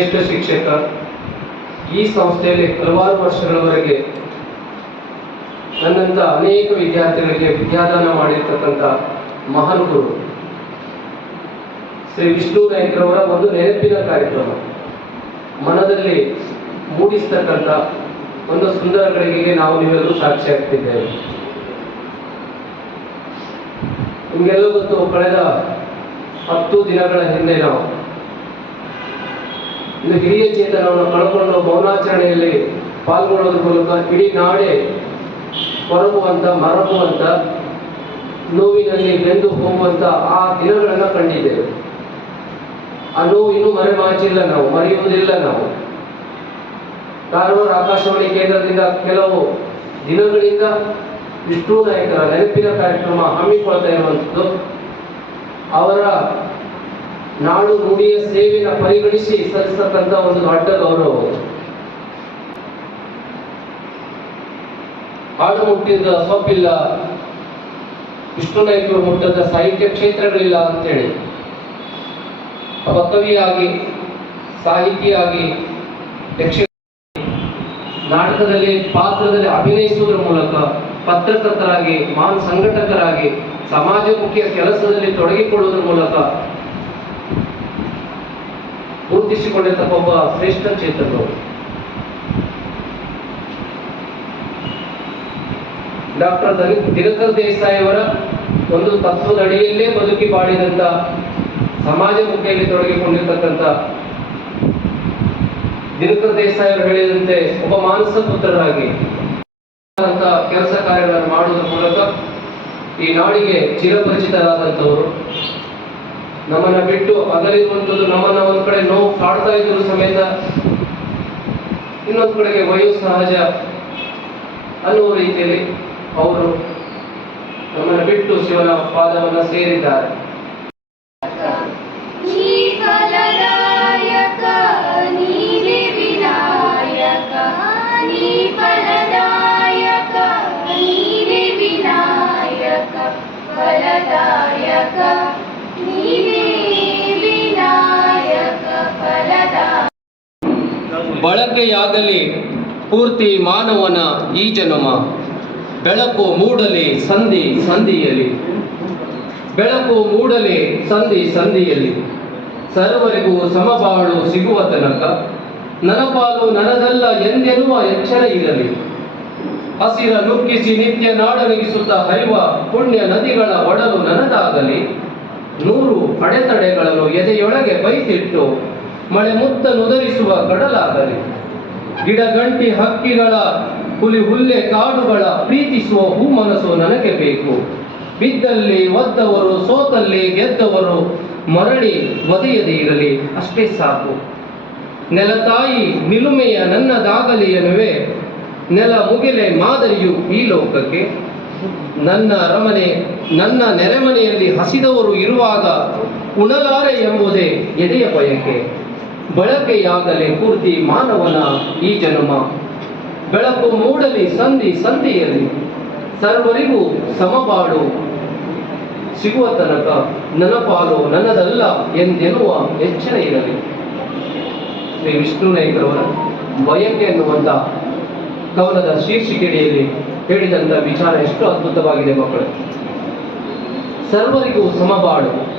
ಶ್ರೇಷ್ಠ ಶಿಕ್ಷಕ. ಈ ಸಂಸ್ಥೆಯಲ್ಲಿ ಹಲವಾರು ವರ್ಷಗಳವರೆಗೆ ನನ್ನಂತ ಅನೇಕ ವಿದ್ಯಾರ್ಥಿಗಳಿಗೆ ವಿದ್ಯಾದಾನ ಮಾಡಿರ್ತಕ್ಕಂಥ ಮಹಾನ್ ಗುರು. ಶ್ರೀ ವಿಷ್ಣು ನಾಯ್ಕರವರ ಒಂದು ನೆನಪಿನ ಕಾರ್ಯಕ್ರಮ. ಮನದಲ್ಲಿ ಮೂಡಿಸ್ತಕ್ಕಂಥ ಒಂದು ಸುಂದರ ಗಳಿಗೆಗೆ ನಾವು ನೀವೆಲ್ಲರೂ ಸಾಕ್ಷಿ ಆಗ್ತಿದ್ದೇವೆ. ನಿಮಗೆಲ್ಲ ಗೊತ್ತು, ಕಳೆದ ಹತ್ತು ದಿನಗಳ ಹಿಂದೆ ನಾವು ಒಂದು ಹಿರಿಯ ಚೇತನವನ್ನು ಕಳ್ಕೊಂಡು ಮೌನಾಚರಣೆಯಲ್ಲಿ ಪಾಲ್ಗೊಳ್ಳೋದ್ರ ಮೂಲಕ ಇಡೀ ನಾಡೇ ಕೊರಗುವಂತ ಮರಗುವಂಥ ನೋವಿನಲ್ಲಿ ಬೆಂದು ಹೋಗುವಂತ ಆ ದಿನಗಳನ್ನು ಕಂಡಿದ್ದೇವೆ. ಆ ನೋವು ಇನ್ನೂ ಮರೆಮಾಚಿಲ್ಲ ನಾವು, ಮರೆಯುವುದಿಲ್ಲ ನಾವು. ಕಾರವಾರ ಆಕಾಶವಾಣಿ ಕೇಂದ್ರದಿಂದ ಕೆಲವು ದಿನಗಳಿಂದ ವಿಷ್ಣು ನಾಯಕರ ನೆನಪಿನ ಕಾರ್ಯಕ್ರಮ ಹಮ್ಮಿಕೊಳ್ತಾ ಇರುವಂಥದ್ದು ಅವರ ನಾಡು ನುಡಿಯ ಸೇವೆಯ ಪರಿಗಣಿಸಿ ಸಲ್ಲಿಸತಕ್ಕಂಥ ಒಂದು ದೊಡ್ಡ ಗೌರವ. ಹಾಡು ಮುಟ್ಟಿದ ಸೊಪ್ಪಿಲ್ಲ ವಿಷ್ಣು ನಾಯಕರು ಮುಟ್ಟದ ಸಾಹಿತ್ಯ ಕ್ಷೇತ್ರಗಳಿಲ್ಲ ಅಂತೇಳಿ. ಒಬ್ಬ ಕವಿಯಾಗಿ ಸಾಹಿತಿಯಾಗಿ ನಾಟಕದಲ್ಲಿ ಪಾತ್ರದಲ್ಲಿ ಅಭಿನಯಿಸುವುದರ ಮೂಲಕ ಪತ್ರಕರ್ತರಾಗಿ ಮಾನ್ ಸಂಘಟಕರಾಗಿ, ಸಮಾಜಮುಖಿಯ ಕೆಲಸದಲ್ಲಿ ತೊಡಗಿಕೊಳ್ಳುವುದರ ಮೂಲಕ ಗುರುತಿಸಿಕೊಂಡಿರ್ತಕ್ಕ ಒಬ್ಬ ಶ್ರೇಷ್ಠ ಚೇತನರು. ಡಾಕ್ಟರ್ ದಿನಕರ್ ದೇಸಾಯಿ ಅವರ ಒಂದು ತತ್ವದ ಅಡಿಯಲ್ಲೇ ಬದುಕಿ ಬಾಳಿದಂತ ಸಮಾಜಮುಖಿಯಲ್ಲಿ ತೊಡಗಿಕೊಂಡಿರ್ತಕ್ಕಂಥ ದಿನಕರ್ ದೇಸಾಯಿ ಅವರು ಹೇಳಿದಂತೆ ಒಬ್ಬ ಮಾನಸ ಪುತ್ರರಾಗಿ ಕೆಲಸ ಕಾರ್ಯಗಳನ್ನು ಮಾಡುವುದರ ಮೂಲಕ ಈ ನಾಡಿಗೆ ಚಿರಪರಿಚಿತರಾದಂಥವರು. ನಮ್ಮನ್ನ ಬಿಟ್ಟು ಅಗಲಿರುವಂಥದ್ದು ನಮ್ಮನ್ನ ಒಂದು ಕಡೆ ನೋವು ಕಾಡ್ತಾ ಇದ್ರು ಸಮೇತ ಇನ್ನೊಂದು ಕಡೆಗೆ ವಯಸ್ಸು ಸಹಜ ಅನ್ನುವ ರೀತಿಯಲ್ಲಿ ಅವರು ನಮ್ಮನ್ನ ಬಿಟ್ಟು ಶಿವನ ಪಾದವನ್ನ ಸೇರಿದ್ದಾರೆ. ನೀ ಬಳಕೆಯಾಗಲಿ ಪೂರ್ತಿ ಮಾನವನ ಈ ಜನ್ಮ. ಬೆಳಕು ಮೂಡಲಿ ಸಂಧಿ ಸಂಧಿಯಲಿ ಬೆಳಕು ಮೂಡಲಿ ಸಂಧಿ ಸಂಧಿಯಲ್ಲಿ. ಸರ್ವರಿಗೂ ಸಮಬಾಳು ಸಿಗುವ ತನಕ. ನನಪಾಲು ನನದಲ್ಲ ಎಂದೆನ್ನುವ ಎಚ್ಚರ ಇರಲಿ. ಹಸಿರ ನುಗ್ಗಿಸಿ ನಿತ್ಯ ನಾಡಗಿಸುತ್ತ ಹರಿವ ಪುಣ್ಯ ನದಿಗಳ ಒಡಲು ನನದಾಗಲಿ. ನೂರು ಅಡೆತಡೆಗಳನ್ನು ಎದೆಯೊಳಗೆ ಬೈತಿಟ್ಟು ಮಳೆ ಮುತ್ತ ನುದರಿಸುವ ಕಡಲಾಗಲಿ ಗಿಡಗಂಟಿ ಹಕ್ಕಿಗಳ ಹುಲಿ ಹುಲ್ಲೆ ಕಾಡುಗಳ ಪ್ರೀತಿಸುವ ಹೂ ಮನಸ್ಸು ನನಗೆ ಬೇಕು. ಬಿದ್ದಲ್ಲಿ ಒದ್ದವರು, ಸೋತಲ್ಲಿ ಗೆದ್ದವರು ಮರಳಿ ಒದೆಯದೇ ಇರಲಿ, ಅಷ್ಟೇ ಸಾಕು. ನೆಲತಾಯಿ ನಿಲುಮೆಯ ನನ್ನದಾಗಲಿ ಎನ್ನುವೆ, ನೆಲ ಮುಗಿಲೆ ಮಾದರಿಯು ಈ ಲೋಕಕ್ಕೆ. ನನ್ನ ಅರಮನೆ, ನನ್ನ ನೆರೆಮನೆಯಲ್ಲಿ ಹಸಿದವರು ಇರುವಾಗ ಉಣಲಾರೆ ಎಂಬುದೇ ಎದೆಯ ಬಯಕೆ. ಬಳಕೆಯಾಗಲಿ ಪೂರ್ತಿ ಮಾನವನ ಈ ಜನ್ಮ. ಬೆಳಕು ಮೂಡಲಿ ಸಂಧಿ ಸಂಧಿಯಲ್ಲಿ ಸರ್ವರಿಗೂ ಸಮಬಾಳು. ಸಿಗುವ ತನಕ ನನಪಾಲು ಪಾಲು ನನ್ನದಲ್ಲ ಎಂದೆನ್ನುವ ಎಚ್ಚರ ಇರಲಿ. ಶ್ರೀ ವಿಷ್ಣು ನಾಯಕರವರ ಬಯಕೆ ಎನ್ನುವಂತ ಕವನದ ಶೀರ್ಷಿಕೆಯಲ್ಲಿ ಹೇಳಿದಂತ ವಿಚಾರ ಎಷ್ಟು ಅದ್ಭುತವಾಗಿದೆ ಮಕ್ಕಳು. ಸರ್ವರಿಗೂ ಸಮಬಾಳು.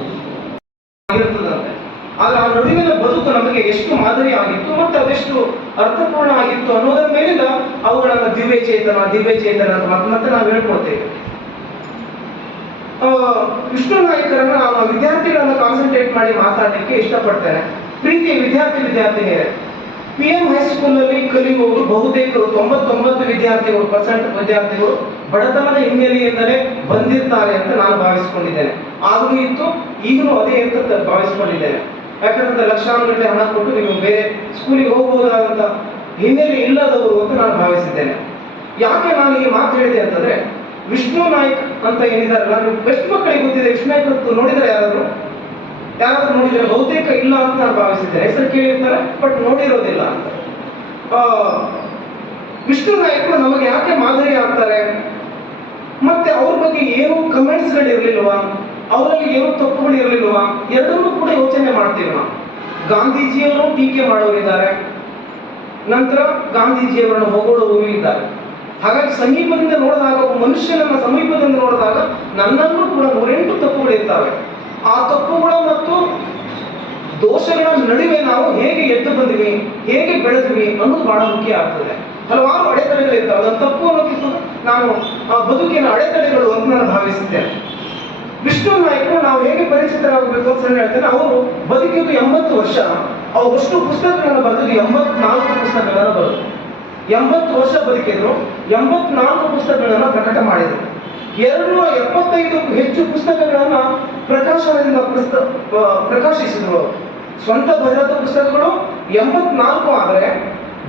ಆದ್ರೆ ಆ ನಡುವಿನ ಬದುಕು ನಮಗೆ ಎಷ್ಟು ಮಾದರಿ ಆಗಿತ್ತು ಮತ್ತೆ ಅದೆಷ್ಟು ಅರ್ಥಪೂರ್ಣ ಆಗಿತ್ತು ಅನ್ನೋದರ ಮೇಲಿಂದ ಅವುಗಳನ್ನ ದಿವ್ಯ ಚೇತನ ದಿವ್ಯ ಚೇತನ ಅಂತ ನಾವು ಹೇಳ್ಕೊಡ್ತೇವೆ ವಿಷ್ಣು ನಾಯಕರನ್ನ ನಾನು ವಿದ್ಯಾರ್ಥಿಗಳನ್ನು ಕಾನ್ಸಂಟ್ರೇಟ್ ಮಾಡಿ ಮಾತಾಡಲಿಕ್ಕೆ ಇಷ್ಟಪಡ್ತೇನೆ. ಪ್ರೀತಿಯ ವಿದ್ಯಾರ್ಥಿ ವಿದ್ಯಾರ್ಥಿನಿಯರೇ ಪಿ ಎಂ ಹೈಸ್ಕೂಲಲ್ಲಿ ಕಲಿಯುವವರು ಬಹುತೇಕರು ತೊಂಬತ್ತೊಂಬತ್ತು ವಿದ್ಯಾರ್ಥಿಗಳು ಪರ್ಸೆಂಟ್ ವಿದ್ಯಾರ್ಥಿಗಳು ಬಡತನದ ಹಿನ್ನೆಲೆಯಿಂದಲೇ ಬಂದಿರ್ತಾರೆ ಅಂತ ನಾನು ಭಾವಿಸ್ಕೊಂಡಿದ್ದೇನೆ. ಆದರೂ ಇತ್ತು, ಈಗಲೂ ಅದೇ ಅಂತ ಭಾವಿಸ್ಕೊಂಡಿದ್ದೇನೆ. ಯಾಕಂದ್ರೆ ಲಕ್ಷಾನುಗಟ್ಟಲೆ ಹಣ ಕೊಟ್ಟು ನೀವು ಬೇರೆ ಸ್ಕೂಲಿಗೆ ಹೋಗಬಹುದಾದಂತ ಹಿನ್ನೆಲೆ ಇಲ್ಲದವರು ಅಂತ ನಾನು ಭಾವಿಸಿದ್ದೇನೆ. ಯಾಕೆ ನಾನು ಈ ಮಾತು ಹೇಳಿದೆ ಅಂತಂದ್ರೆ, ವಿಷ್ಣು ನಾಯ್ಕ್ ಅಂತ ಏನಿದಾರಲ್ಲ ನೀವು ಬೆಸ್ಟ್ ಮಕ್ಕಳಿಗೆ ಗೊತ್ತಿದೆ. ವಿಷ್ಣು ನಾಯ್ಕ್ ಅಂತ ನೋಡಿದ್ರೆ ಯಾರಾದ್ರು? ಯಾರಾದ್ರೂ ನೋಡಿದ್ರೆ ಬಹುತೇಕ ಇಲ್ಲ ಅಂತ ನಾನು ಭಾವಿಸಿದ್ದೇನೆ. ಹೆಸರು ಕೇಳಿರ್ತಾರೆ ಬಟ್ ನೋಡಿರೋದಿಲ್ಲ ಅಂತ. ವಿಷ್ಣು ನಾಯಕರು ನಮಗೆ ಯಾಕೆ ಮಾದರಿ ಆಗ್ತಾರೆ? ಮತ್ತೆ ಅವ್ರ ಬಗ್ಗೆ ಏನು ಕಮೆಂಟ್ಸ್ಗಳು ಇರ್ಲಿಲ್ವಾ ಅವರಲ್ಲಿ ಏನು ತಪ್ಪುಗಳು ಇರಲಿಲ್ವಾ? ಎರಡನ್ನೂ ಕೂಡ ಯೋಚನೆ ಮಾಡ್ತೀವಿ ನಾವು. ಗಾಂಧೀಜಿಯವರು ಟೀಕೆ ಮಾಡೋರಿದ್ದಾರೆ. ನಂತರ ಗಾಂಧೀಜಿಯವರನ್ನು ಹೊಗಳುವವರು ಇದ್ದಾರೆ. ಹಾಗಾಗಿ ಸಮೀಪದಿಂದ ನೋಡಿದಾಗ, ಒಬ್ಬ ಮನುಷ್ಯನನ್ನ ಸಮೀಪದಿಂದ ನೋಡಿದಾಗ ನನ್ನಲ್ಲೂ ಕೂಡ ನೂರೆಂಟು ತಪ್ಪುಗಳು ಇರ್ತವೆ. ಆ ತಪ್ಪುಗಳು ಮತ್ತು ದೋಷಗಳ ನಡುವೆ ನಾವು ಹೇಗೆ ಎದ್ದು ಬಂದ್ವಿ, ಹೇಗೆ ಬೆಳೆದ್ವಿ ಅನ್ನೋದು ಬಹಳ ಮುಖ್ಯ ಆಗ್ತದೆ. ಹಲವಾರು ಅಡೆತಡೆಗಳಿರ್ತವೆ. ಅದನ್ನು ತಪ್ಪು ಅನ್ನೋಕ್ಕಿಂತ ನಾನು, ಆ ಬದುಕಿನ ಅಡೆತಡೆಗಳು ಅಂತ ನಾನು ಭಾವಿಸುತ್ತೇನೆ. ವಿಷ್ಣು ನಾಯ್ಕರು ನಾವು ಹೇಗೆ ಪರಿಚಿತರಾಗಬೇಕು ಅಂತ ಹೇಳ್ತೇನೆ, ಅವರು ಬದುಕಿದ್ದು ಎಂಬತ್ತು ವರ್ಷ, ಅವರಷ್ಟು ಪುಸ್ತಕಗಳನ್ನು ಬರೆದಿದ್ದು ಎಂಬತ್ನಾಲ್ಕು ಪುಸ್ತಕಗಳನ್ನು ಬರೆದು ಎಂಬತ್ತು ವರ್ಷ ಬದುಕಿದ್ರು, ಎಂಬತ್ನಾಲ್ಕು ಪುಸ್ತಕಗಳನ್ನು ಪ್ರಕಟ ಮಾಡಿದರು. ಎರಡುನೂರ ಎಪ್ಪತ್ತೈದು ಹೆಚ್ಚು ಪುಸ್ತಕಗಳನ್ನ ಪ್ರಕಾಶನದಿಂದ ಪ್ರಕಾಶಿಸಿದ್ರು ಸ್ವಂತ ಬರೆದ ಪುಸ್ತಕಗಳು ಎಂಬತ್ನಾಲ್ಕು, ಆದರೆ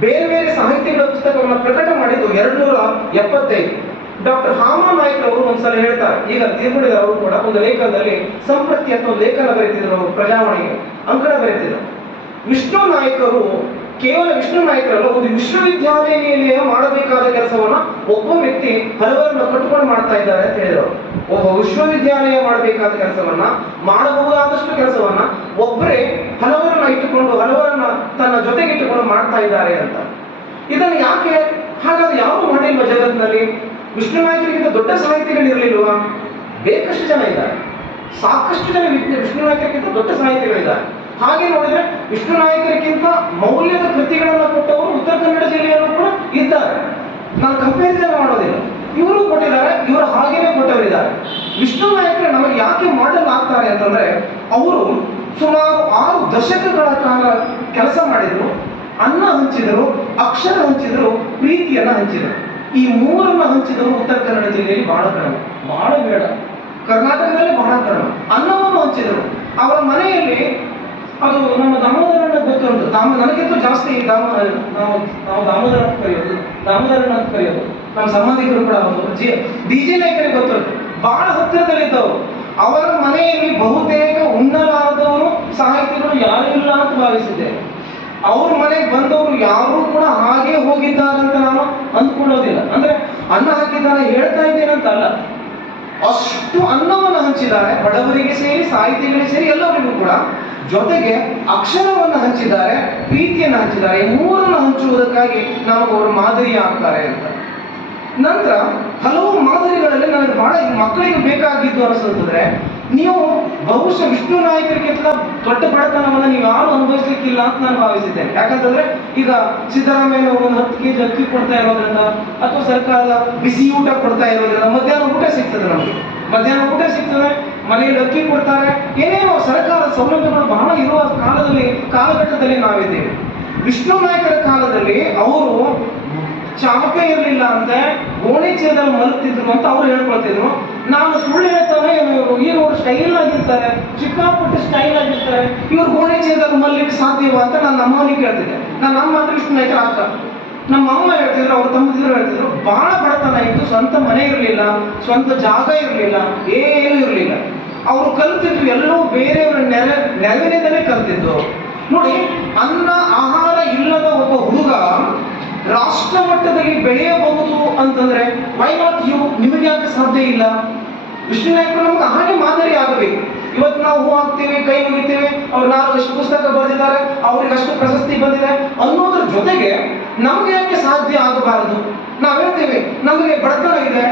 ಬೇರೆ ಬೇರೆ ಸಾಹಿತ್ಯಗಳ ಪುಸ್ತಕಗಳನ್ನು ಪ್ರಕಟ ಮಾಡಿದ್ದು ಎರಡ್ನೂರ ಎಪ್ಪತ್ತೈದು. ಡಾಕ್ಟರ್ ಹಾಮ ನಾಯ್ಕ ಅವರು ಒಂದ್ಸಲ ಹೇಳ್ತಾರೆ, ಈಗ ತೀರ್ಪಡಿದ ಅವರು ಕೂಡ ಒಂದು ಲೇಖನದಲ್ಲಿ ಸಂಪತ್ತಿ ಅಂತ ಒಂದು ಲೇಖನ ಬರೀತಿದ್ರು ಅವರು, ಪ್ರಜಾವಾಣಿಗೆ, ಅಂಕಣ ಬರೀತಿದ್ರು. ವಿಷ್ಣು ನಾಯಕರು, ಕೇವಲ ವಿಷ್ಣು ನಾಯಕರಲ್ಲ, ಒಂದು ವಿಶ್ವವಿದ್ಯಾಲಯಲ್ಲಿ ಮಾಡಬೇಕಾದ ಕೆಲಸವನ್ನ ಒಬ್ಬ ವ್ಯಕ್ತಿ ಹಲವರನ್ನ ಕಟ್ಟುಕೊಂಡು ಮಾಡ್ತಾ ಇದ್ದಾರೆ ಅಂತ ಹೇಳಿದರು ಒಬ್ಬ ವಿಶ್ವವಿದ್ಯಾಲಯ ಮಾಡಬೇಕಾದ ಕೆಲಸವನ್ನ, ಮಾಡಬಹುದಾದಷ್ಟು ಕೆಲಸವನ್ನ ಒಬ್ಬರೇ ಹಲವರನ್ನ ಇಟ್ಟುಕೊಂಡು, ಹಲವರನ್ನ ತನ್ನ ಜೊತೆಗಿಟ್ಟುಕೊಂಡು ಮಾಡ್ತಾ ಇದ್ದಾರೆ ಅಂತ. ಇದನ್ನು ಯಾಕೆ, ಹಾಗಾದ್ರೆ ಯಾರು ಮಾಡಿಲ್ವ ಜಗತ್ತಿನಲ್ಲಿ? ವಿಷ್ಣು ನಾಯಕರಿಗಿಂತ ದೊಡ್ಡ ಸಾಹಿತಿಗಳು ಇರಲಿಲ್ವಾ ಬೇಕಷ್ಟು ಜನ ಇದ್ದಾರೆ. ಸಾಕಷ್ಟು ಜನ ವಿಷ್ಣು ನಾಯಕರಿಗಿಂತ ದೊಡ್ಡ ಸಾಹಿತಿಗಳಿದ್ದಾರೆ ಹಾಗೆ ನೋಡಿದ್ರೆ ವಿಷ್ಣು ನಾಯಕರಿಗಿಂತ ಮೌಲ್ಯದ ಕೃತಿಗಳನ್ನು ಕೊಟ್ಟವರು ಉತ್ತರ ಕನ್ನಡ ಜಿಲ್ಲೆಯಲ್ಲೂ ಕೂಡ ಇದ್ದಾರೆ. ನಾನು ಕಂಪೇರಿಸ ಮಾಡೋದಿಲ್ಲ. ಇವರು ಕೊಟ್ಟಿದ್ದಾರೆ, ಇವರು ಹಾಗೇನೆ ಕೊಟ್ಟವರಿದ್ದಾರೆ. ವಿಷ್ಣು ನಾಯಕರು ನಮಗೆ ಯಾಕೆ ಮಾಡಲ್ ಆಗ್ತಾರೆ ಅಂತಂದ್ರೆ, ಅವರು ಸುಮಾರು ಆರು ದಶಕಗಳ ಕಾಲ ಕೆಲಸ ಮಾಡಿದ್ರು, ಅನ್ನ ಹಂಚಿದರು, ಅಕ್ಷರ ಹಂಚಿದರು, ಪ್ರೀತಿಯನ್ನ ಹಂಚಿದರು. ಈ ಮೂರನ್ನು ಹಂಚಿದವರು ಉತ್ತರ ಕನ್ನಡ ಜಿಲ್ಲೆಯಲ್ಲಿ ಬಹಳ ಕಡಿಮೆ. ಬಹಳ ಬೇಡ ಕರ್ನಾಟಕದಲ್ಲಿ ಬಹಳ ಕಡಿಮೆ. ಅನ್ನವನ್ನು ಹಂಚಿದರು. ಅವರ ಮನೆಯಲ್ಲಿ ಅದು ನಮ್ಮ ದಾಮೋದರಣ್ಣ ಗೊತ್ತುಂಟು ದಾಮ, ನನಗಿಂತ ಜಾಸ್ತಿ ದಾಮ, ನಾವು ನಾವು ದಾಮೋದರ ಅಂತ ಕರೆಯೋದು. ದಾಮೋದರಣ್ಣ ಅಂತ ಕರೆಯೋದು. ನಮ್ಮ ಸಂಬಂಧಿಕರು ಕೂಡ ಅವರು ಜಿ, ಡಿ ಜಿ ನಾಯಕರಿಗೆ ಗೊತ್ತುಂಟು ಬಹಳ ಹತ್ತಿರದಲ್ಲಿದ್ದವರು. ಅವರ ಮನೆಯಲ್ಲಿ ಬಹುತೇಕ ಉಣ್ಣಲಾರದವರು ಸಾಹಿತಿಗಳು ಯಾರೂ ಇಲ್ಲ ಅಂತ ಭಾವಿಸಿದ್ದೇನೆ ಅವ್ರ ಮನೆಗೆ ಬಂದವರು ಯಾರು ಕೂಡ ಹಾಗೆ ಹೋಗಿದ್ದಾರೆ ಅಂತ ನಾನು ಅಂದ್ಕೊಳ್ಳೋದಿಲ್ಲ. ಅಂದ್ರೆ ಅನ್ನ ಹಾಕಿದ್ದಾರೆ ಹೇಳ್ತಾ ಇದ್ದೇನೆ ಅಂತ ಅಲ್ಲ. ಅಷ್ಟು ಅನ್ನವನ್ನು ಹಂಚಿದ್ದಾರೆ, ಬಡವರಿಗೆ ಸೇರಿ, ಸಾಹಿತಿಗಳಿಗೆ ಸೇರಿ ಎಲ್ಲರಿಗೂ ಕೂಡ. ಜೊತೆಗೆ ಅಕ್ಷರವನ್ನು ಹಂಚಿದ್ದಾರೆ, ಪ್ರೀತಿಯನ್ನು ಹಂಚಿದ್ದಾರೆ ಮೂರನ್ನು ಹಂಚುವುದಕ್ಕಾಗಿ ನಾವು ಅವರು ಮಾದರಿ ಆಗ್ತಾರೆ ಅಂತ. ನಂತರ ಹಲವು ಮಾದರಿಗಳಲ್ಲಿ ನನಗೆ ಬಹಳ ಮಕ್ಕಳಿಗೆ ಬೇಕಾಗಿದ್ದು ಅನಿಸುತ್ತದೆ ನೀವು ಬಹುಶಃ ವಿಷ್ಣು ನಾಯಕರಿಗಿಂತ ದೊಡ್ಡ ಬಡತನವನ್ನು ನೀವು ಯಾರು ಅನುಭವಿಸ್ಲಿಕ್ಕಿಲ್ಲ ಅಂತ ನಾನು ಭಾವಿಸಿದ್ದೇನೆ. ಯಾಕಂತಂದ್ರೆ ಈಗ ಸಿದ್ದರಾಮಯ್ಯ ಅವರು ಒಂದು ಹತ್ತು ಕೆಜಿ ಅಕ್ಕಿ ಕೊಡ್ತಾ ಇರೋದ್ರಿಂದ ಅಥವಾ ಸರ್ಕಾರದ ಬಿಸಿ ಊಟ ಕೊಡ್ತಾ ಇರೋದ್ರಿಂದ ಮಧ್ಯಾಹ್ನ ಊಟ ಸಿಗ್ತದೆ ನಮಗೆ. ಮಧ್ಯಾಹ್ನ ಊಟ ಸಿಗ್ತದೆ, ಮನೆಯಲ್ಲಿ ಅಕ್ಕಿ ಕೊಡ್ತಾರೆ. ಏನೇನೋ ಸರ್ಕಾರದ ಸೌಲಭ್ಯಗಳು ಬಹಳ ಇರುವ ಕಾಲದಲ್ಲಿ, ಕಾಲಘಟ್ಟದಲ್ಲಿ ನಾವಿದ್ದೇವೆ. ವಿಷ್ಣು ನಾಯಕರ ಕಾಲದಲ್ಲಿ ಅವರು ಚಾಪೆ ಇರಲಿಲ್ಲ ಅಂತೆ, ಗೋಣಿ ಚೀಲದಲ್ಲಿ ಮಲಗ್ತಿದ್ರು ಅಂತ ಅವ್ರು ಹೇಳ್ಕೊಳ್ತಿದ್ರು. ನಾನು ಸುಳ್ಳು ಹೇಳ್ತಾರೆ ಇವರು ಇವರು ಸ್ಟೈಲ್ ಆಗಿರ್ತಾರೆ, ಚಿಕ್ಕಾಪುಟ್ಟ ಸ್ಟೈಲ್ ಆಗಿರ್ತಾರೆ, ಇವ್ರು ಗೋಣಿ ಚೀಲದಲ್ಲಿ ಮಲ್ಲಿಗೆ ಸಾಧ್ಯವ ಅಂತ ನಾನು ನಮ್ಮವನಿಗೆ ಕೇಳ್ತಿದ್ದೆ. ನನ್ನ ಅಮ್ಮ ಅಂದ್ರೆ ಇಷ್ಟು ನಾಯಕರ ಅಕ್ಕ ನಮ್ಮ ಅಮ್ಮ ಹೇಳ್ತಿದ್ರು, ಅವ್ರ ತಮ್ಮದಿದ್ರು ಹೇಳ್ತಿದ್ರು ಬಹಳ ಬಡತನ ಇತ್ತು, ಸ್ವಂತ ಮನೆ ಇರಲಿಲ್ಲ, ಸ್ವಂತ ಜಾಗ ಇರಲಿಲ್ಲ, ಏನೂ ಇರಲಿಲ್ಲ. ಅವರು ಕಲ್ತಿದ್ರು ಎಲ್ಲವೂ ಬೇರೆಯವರ ನೆರೆ, ನೆರವಿನಿಂದಲೇ ಕಲ್ತಿದ್ದು ನೋಡಿ, ಅನ್ನ, ಆಹಾರ ಇಲ್ಲದ ಒಬ್ಬ ಹುಡುಗ ರಾಷ್ಟ್ರ ಮಟ್ಟದಲ್ಲಿ ಬೆಳೆಯಬಹುದು ಅಂತಂದ್ರೆ ವೈ ನಾಟ್ ಯು ನಿಮಗೆ ಯಾಕೆ ಸಾಧ್ಯ ಇಲ್ಲ? ವಿಷ್ಣು ನಾಯಕರು ನಮ್ಗೆ ಹಾಗೆ ಮಾದರಿ ಆಗಬೇಕು. ಇವತ್ತು ನಾವು ಹೂ ಹಾಕ್ತೀವಿ, ಕೈ ಮುಗಿತೀವಿ, ಅವ್ರು ನಾಲ್ಕು ಎಷ್ಟು ಪುಸ್ತಕ ಬರೆದಿದ್ದಾರೆ, ಅವ್ರಿಗೆ ಅಷ್ಟು ಪ್ರಶಸ್ತಿ ಬಂದಿದೆ ಅನ್ನೋದ್ರ ಜೊತೆಗೆ ನಮ್ಗೆ ಯಾಕೆ ಸಾಧ್ಯ ಆಗಬಾರದು? ನಾವು ಹೇಳ್ತೇವೆ, ನಮಗೆ ಬಡತನ ಇದೆ,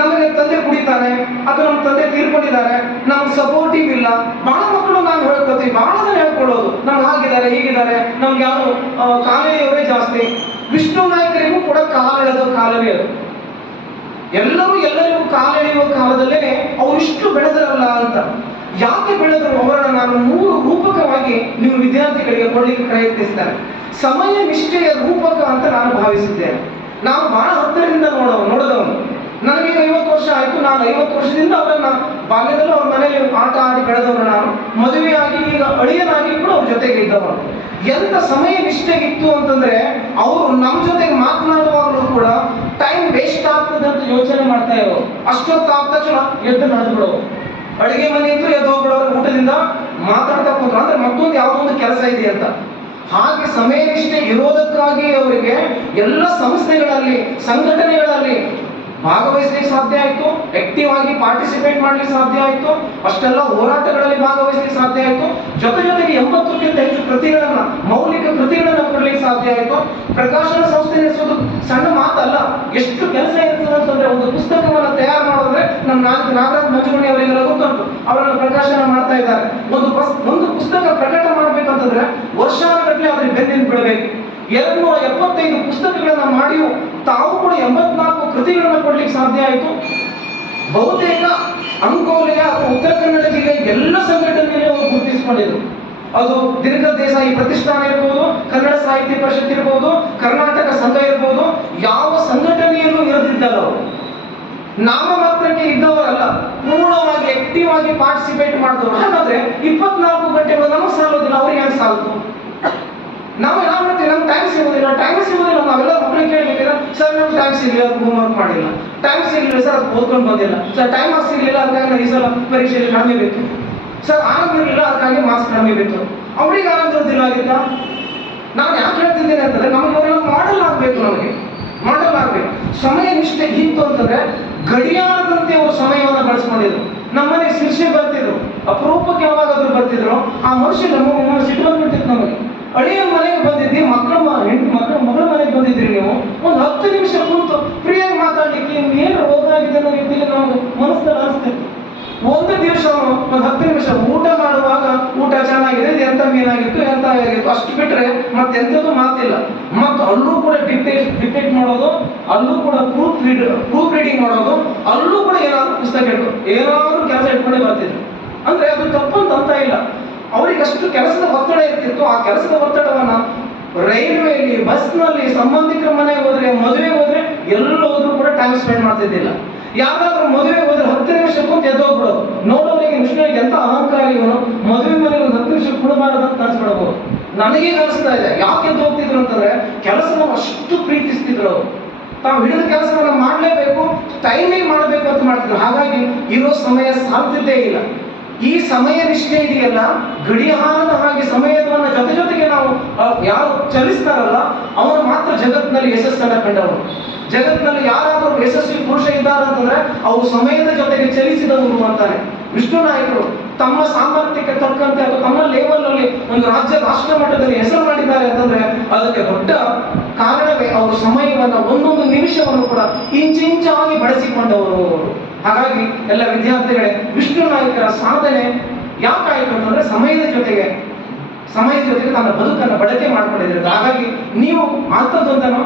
ನಮಗೆ ತಂದೆ ಕುಡಿತಾನೆ, ಅಥವಾ ನಮ್ಮ ತಂದೆ ತೀರ್ಕೊಂಡಿದ್ದಾರೆ, ನಮ್ಗೆ ಸಪೋರ್ಟಿವ್ ಇಲ್ಲ. ಬಹಳ ಮಕ್ಕಳು ನಾನು ಹೇಳ್ಕೊತೀವಿ ಬಹಳ ಜನ ಹೇಳ್ಕೊಳ್ಳೋದು ನಮ್ಗೆ ಹಾಗಿದ್ದಾರೆ, ಹೀಗಿದ್ದಾರೆ, ನಮ್ಗೆ ಯಾರು ಕಾಲೆಯವರೇ ಜಾಸ್ತಿ. ವಿಷ್ಣು ನಾಯಕರಿಗೂ ಕೂಡ ಕಾಲೆಳೆದು ಕಾಲವೇ ಅದು. ಎಲ್ಲರೂ ಎಲ್ಲರಿಗೂ ಕಾಲೆಳೆಯುವ ಕಾಲದಲ್ಲೇ ಅವರು ಇಷ್ಟು ಬೆಳೆದರಲ್ಲ ಅಂತ. ಯಾಕೆ ಬೆಳೆದರು ಅವರನ್ನು ನಾನು ಮೂರು ರೂಪಕವಾಗಿ ನಿಮ್ಮ ವಿದ್ಯಾರ್ಥಿಗಳಿಗೆ ಕೊಡಲಿಕ್ಕೆ ಪ್ರಯತ್ನಿಸ್ತಾರೆ. ಸಮಯ ನಿಷ್ಠೆಯ ರೂಪಕ ಅಂತ ನಾನು ಭಾವಿಸಿದ್ದೇನೆ. ನಾವು ಬಹಳ ಹತ್ತಿರದಿಂದ ನೋಡೋ ನೋಡಿದವನು. ನನಗೆ ಐವತ್ತು ವರ್ಷ ಆಯ್ತು, ನಾನು ಐವತ್ತು ವರ್ಷದಿಂದ ಅವರನ್ನ ಬಾಲ್ಯದಲ್ಲೂ ಅವ್ರ ಮನೆಯಲ್ಲಿ ಆಟ ಆಡಿ ಬೆಳೆದವನು ನಾನು. ಮದುವೆಯಾಗಿ ಈಗ ಅಳಿಯನಾಗಿ ಕೂಡ ಅವ್ರ ಜೊತೆಗೆ ಇದ್ದವನು. ಎಂತ ಸಮಯ ನಿಷ್ಠೆಗಿತ್ತು ಅಂತಂದ್ರೆ ಅವರು ನಮ್ಮ ಜೊತೆಗೆ ಮಾತನಾಡುವಾಗಲೂ ಕೂಡ ಟೈಮ್ ವೇಸ್ಟ್ ಆಗ್ತದೆ ಅಂತ ಯೋಚನೆ ಮಾಡ್ತಾ ಇರೋ ಅಷ್ಟೊತ್ತು ಆದ ತಕ್ಷಣ ಎದ್ದು ನಡೆದು ಅಡುಗೆ ಅಡಿಗೆ ಮನೆ ಇದ್ರು ಎದ್ದು ಹೋಗ್ಬಿಡೋರು. ಊಟದಿಂದ ಮಾತಾಡ್ತಾ ಕೂತ್ರು. ಅಂದ್ರೆ ಮತ್ತೊಂದು ಯಾವುದೋ ಒಂದು ಕೆಲಸ ಇದೆ ಅಂತ. ಹಾಗೆ ಸಮಯ ನಿಷ್ಠೆ ಇರೋದಕ್ಕಾಗಿ ಅವರಿಗೆ ಎಲ್ಲ ಸಂಸ್ಥೆಗಳಲ್ಲಿ, ಸಂಘಟನೆಗಳಲ್ಲಿ ಭಾಗವಹಿಸ್ಲಿಕ್ಕೆ ಸಾಧ್ಯ ಆಯ್ತು? ಆಕ್ಟಿವ್ ಪಾರ್ಟಿಸಿಪೇಟ್ ಮಾಡ್ಲಿಕ್ಕೆ ಸಾಧ್ಯ ಆಯ್ತು? ಅಷ್ಟೆಲ್ಲ ಹೋರಾಟಗಳಲ್ಲಿ ಭಾಗವಹಿಸ್ಲಿಕ್ಕೆ ಸಾಧ್ಯ ಆಯ್ತು? ಜೊತೆ ಜೊತೆಗೆ ಎಂಬತ್ತಕ್ಕಿಂತ ಹೆಚ್ಚು ಕೃತಿಗಳನ್ನ, ಮೌಲಿಕ ಕೃತಿಗಳನ್ನ ಕೊಡ್ಲಿಕ್ಕೆ ಸಾಧ್ಯ ಆಯ್ತು? ಪ್ರಕಾಶನ ಸಂಸ್ಥೆ ನಡೆಸೋದು ಸಣ್ಣ ಮಾತಲ್ಲ, ಎಷ್ಟು ಕೆಲಸ ಇರ್ತದೆ ಅಂತಂದ್ರೆ ಒಂದು ಪುಸ್ತಕವನ್ನು ತಯಾರು ಮಾಡಿದ್ರೆ ನಮ್ಮ ನಾಗ ನಾಗರಾಜ್ ಮಂಜುಮಣಿ ಅವರಿಗೆಲ್ಲ ಗೊತ್ತುಂಟು. ಅವರನ್ನು ಪ್ರಕಾಶನ ಮಾಡ್ತಾ ಇದ್ದಾರೆ. ಒಂದು ಒಂದು ಪುಸ್ತಕ ಪ್ರಕಟ ಮಾಡ್ಬೇಕಂತಂದ್ರೆ ವರ್ಷಾನುಗಟ್ಟಲೆ ಅದ್ರ ಬೆನ್ನಿಂದ ಬಿಡಬೇಕು ಎರಡು ನೂರ ಎಪ್ಪತ್ತೈದು ಪುಸ್ತಕಗಳನ್ನ ಮಾಡಿಯೂ ತಾವು ಕೂಡ ಎಂಬತ್ನಾಲ್ಕು ಕೃತಿಗಳನ್ನು ಕೊಡ್ಲಿಕ್ಕೆ ಸಾಧ್ಯ ಆಯಿತು. ಬಹುತೇಕ ಅಂಕೋಲೆಯ ಉತ್ತರ ಕನ್ನಡ ಜಿಲ್ಲೆಯ ಎಲ್ಲ ಸಂಘಟನೆಯಲ್ಲಿ ಅವರು ಗುರುತಿಸಿಕೊಂಡಿದ್ರು. ಅದು ದೀರ್ಘ ದೇಸಾಯಿ ಪ್ರತಿಷ್ಠಾನ ಇರ್ಬೋದು, ಕನ್ನಡ ಸಾಹಿತ್ಯ ಪರಿಷತ್ ಇರ್ಬೋದು, ಕರ್ನಾಟಕ ಸಂಘ ಇರ್ಬೋದು, ಯಾವ ಸಂಘಟನೆಯಲ್ಲೂ ಇರದಿದ್ದಲ್ಲ ಅವರು. ನಾಮ ಮಾತ್ರಕ್ಕೆ ಇದ್ದವರಲ್ಲ, ಪೂರ್ಣವಾಗಿ ಆಕ್ಟಿವ್ ಆಗಿ ಪಾರ್ಟಿಸಿಪೇಟ್ ಮಾಡಿದವರು. ಹಾಗಾದ್ರೆ ಇಪ್ಪತ್ನಾಲ್ಕು ಗಂಟೆಗಳು ನಮಗೆ ಸಾಲೋದಿಲ್ಲ, ಅವ್ರಿಗೆ ಯಾಕೆ ಸಾಲ್ತು ನಾವು ಯಾವ ಮಾಡ್ತೀವಿ ನಮ್ಗೆ ಟೈಮ್ ಸಿಗೋದಿಲ್ಲ. ಟೈಮ್ ಸಿಗೋದಿಲ್ಲ. ನಾವೆಲ್ಲ ಮಕ್ಕಳಿಗೆ ಕೇಳಿದ್ದೀರ ಸರ್, ನಮ್ಗೆ ಟೈಮ್ ಸಿಗಲಿಲ್ಲ. ಅದು ಹೋಮ್ವರ್ಕ್ ಮಾಡಿಲ್ಲ. ಟೈಮ್ ಸಿಗಲಿಲ್ಲ. ಸರ್, ಅದು ಓದ್ಕೊಂಡು ಬಂದಿಲ್ಲ. ಸರ್ ಟೈಮ್ ಆಗಿ ಸಿಗಲಿಲ್ಲ. ಅದಕ್ಕಾಗಿ ನಾನು ಈ ಸಲ ಪರೀಕ್ಷೆಯಲ್ಲಿ ಕಡಿಮೆ ಬೇಕು ಸರ್ ಆನಂದ ಇರಲಿಲ್ಲ. ಅದಕ್ಕಾಗಿ ಮಾರ್ಕ್ಸ್ ಕಡಿಮೆ ಬೇಕು ಅವ್ರಿಗೆ ಆನಂದ ಇರೋದಿಲ್ಲ ನಾನು ಯಾಕೆ ಹೇಳ್ತಿದ್ದೀನಿ ಅಂತಂದ್ರೆ, ನಮ್ಗೆ ಅವರೆಲ್ಲ ಮಾಡಲ್ ಆಗಬೇಕು ನಮಗೆ. ಮಾಡಲ್ ಆಗ್ಬೇಕು. ಸಮಯ ನಿಷ್ಠೆ ಇತ್ತು ಅಂತಂದ್ರೆ, ಗಡಿಯಾರದಂತೆ ಅವರು ಸಮಯವನ್ನು ಬಳಸ್ಕೊಂಡಿದ್ರು. ನಮ್ಮನೆ ಶಿರ್ಷೆ ಬರ್ತಿದ್ರು. ಅಪರೂಪಕ್ಕೆ ಯಾವಾಗಾದ್ರೂ ಬರ್ತಿದ್ರು. ಆ ಮನುಷ್ಯ ನಮ್ಮ ಸಿಟ್ಟು ಬಂದ್ಬಿಡ್ತಿತ್ತು ನಮಗೆ. ಅಳಿಯ ಮನೆಗೆ ಬಂದಿದ್ದಿ, ಮಕ್ಕಳ ಹೆಣ್ಣು ಮಕ್ಕಳ ಮಗಳ ಮನೆಗೆ ಬಂದಿದ್ರಿ ನೀವು? ಒಂದು ಹತ್ತು ನಿಮಿಷ ಕೂತು ಫ್ರೀಯಾಗಿ ಮಾತಾಡ್ಲಿಕ್ಕೆ ನಿಮ್ಗೆ ಏನು ರೋಗ ಅನ್ನೋ ರೀತಿಯಲ್ಲಿ ನಾವು ಮನಸ್ಸಲ್ಲಿ ಅನಿಸ್ತೈತಿ ಒಂದು ದಿವಸ ಒಂದು ಹತ್ತು ನಿಮಿಷ ಊಟ ಮಾಡುವಾಗ ಊಟ ಚೆನ್ನಾಗಿದೆ ಎಂತ ಮೀನಾಗಿತ್ತು, ಎಂತ ಆಗಿತ್ತು? ಅಷ್ಟು ಬಿಟ್ರೆ ಮತ್ತೆ ಎಂಥದ್ದು ಮಾತಿಲ್ಲ. ಮತ್ತು ಅಲ್ಲೂ ಕೂಡ ಡಿಕ್ಟೇಟ್ ಡಿಕ್ಟೇಟ್ ಮಾಡೋದು, ಅಲ್ಲೂ ಕೂಡ ಪ್ರೂಫ್ ರೀಡ್ ಪ್ರೂಫ್ ರೀಡಿಂಗ್ ಮಾಡೋದು, ಅಲ್ಲೂ ಕೂಡ ಏನಾದ್ರು ಪುಸ್ತಕ ಇಟ್ಟು ಏನಾದರೂ ಕೆಲಸ ಇಟ್ಕೊಂಡೇ ಬರ್ತಿದ್ರು. ಅಂದ್ರೆ ಅದು ತಪ್ಪಂತ ಅಂತ ಇಲ್ಲ. ಅವ್ರಿಗೆ ಅಷ್ಟು ಕೆಲಸದ ಒತ್ತಡ ಇರ್ತಿತ್ತು. ಆ ಕೆಲಸದ ಒತ್ತಡವನ್ನ ರೈಲ್ವೆಯಲ್ಲಿ, ಬಸ್ನಲ್ಲಿ ಸಂಬಂಧಿಕರ ಮನೆಗೆ ಹೋದ್ರೆ ಮದುವೆ ಹೋದ್ರೆ ಎಲ್ಲರೂ ಹೋದ್ರು ಕೂಡ ಟೈಮ್ ಸ್ಪೆಂಡ್ ಮಾಡ್ತಿದ್ದಿಲ್ಲ ಯಾವ್ದಾದ್ರು ಮದುವೆ ಹೋದ್ರೆ ಹತ್ತು ನಿಮಿಷ ಕೂತ್ ಎದ್ದೋಗ್ಬಿಡೋದು ನೋಡೋರಿಗೆ ವಿಷ್ಣುವಿಗೆ ಎಂತ ಅಹಂಕಾರ ಇವನು? ಮದುವೆ ಮನೆಗೆ ಒಂದು ಹತ್ತು ನಿಮಿಷ ಕುಡಬಾರದು ಅಂತ ಕನ್ಸ್ಬಿಡಬಹುದು ನನಗೆ ಅನಿಸ್ತಾ ಇದೆ. ಯಾಕೆ ಎದ್ದು ಹೋಗ್ತಿದ್ರು ಅಂತಂದ್ರೆ, ಕೆಲಸನ ಅಷ್ಟು ಪ್ರೀತಿಸ್ತಿದ್ರು ಅವರು. ತಾವು ಹಿಡಿದ ಕೆಲಸವನ್ನು ಮಾಡಲೇಬೇಕು ಟೈಮಿಂಗ್ ಮಾಡಬೇಕು ಅಂತ ಮಾಡ್ತಿದ್ರು. ಹಾಗಾಗಿ ಇರೋ ಸಮಯ ಸಾಧ್ಯತೆ ಇಲ್ಲ. ಈ ಸಮಯ ನಿಷ್ಠೆ ಇದೆಯಲ್ಲ ಗಡಿಯಾರದ ಹಾಗೆ ಸಮಯವನ್ನು ಜೊತೆ ಜೊತೆಗೆ ನಾವು ಯಾರು ಚಲಿಸ್ತಾರಲ್ಲ ಅವರು ಮಾತ್ರ ಜಗತ್ತಿನಲ್ಲಿ ಯಶಸ್ಸನ್ನು ಕಂಡವರು ಜಗತ್ತಿನಲ್ಲಿ ಯಾರಾದರೂ ಯಶಸ್ವಿ ಪುರುಷ ಇದ್ದಾರೆ ಅಂತಂದ್ರೆ, ಅವರು ಸಮಯದ ಜೊತೆಗೆ ಚಲಿಸಿದವರು ಅಂತಾನೆ ವಿಷ್ಣು ನಾಯಕರು ತಮ್ಮ ಸಾಮರ್ಥ್ಯಕ್ಕೆ ತಕ್ಕಂತೆ ಅಥವಾ ತಮ್ಮ ಲೆವೆಲ್ ಒಂದು ರಾಜ್ಯ ರಾಷ್ಟ್ರ ಮಟ್ಟದಲ್ಲಿ ಹೆಸರು ಮಾಡಿದ್ದಾರೆ ಅಂತಂದ್ರೆ, ಅದಕ್ಕೆ ದೊಡ್ಡ ಕಾರಣವೇ ಅವರು ಸಮಯವನ್ನು ಒಂದೊಂದು ನಿಮಿಷವನ್ನು ಕೂಡ ಇಂಚಿಂಚಾಗಿ ಬಳಸಿಕೊಂಡವರು. ಹಾಗಾಗಿ ಎಲ್ಲ ವಿದ್ಯಾರ್ಥಿಗಳೇ, ವಿಷ್ಣು ನಾಯಕರ ಸಾಧನೆ ಯಾಕಾಯಿತು ಅಂತಂದ್ರೆ ಸಮಯದ ಜೊತೆಗೆ ಸಮಯದ ಜೊತೆಗೆ ತನ್ನ ಬದುಕನ್ನು ಬಳಕೆ ಮಾಡ್ಕೊಂಡಿದ್ದಾರೆ. ಹಾಗಾಗಿ ನೀವು ಅಂಥದ್ದೊಂದನ್ನು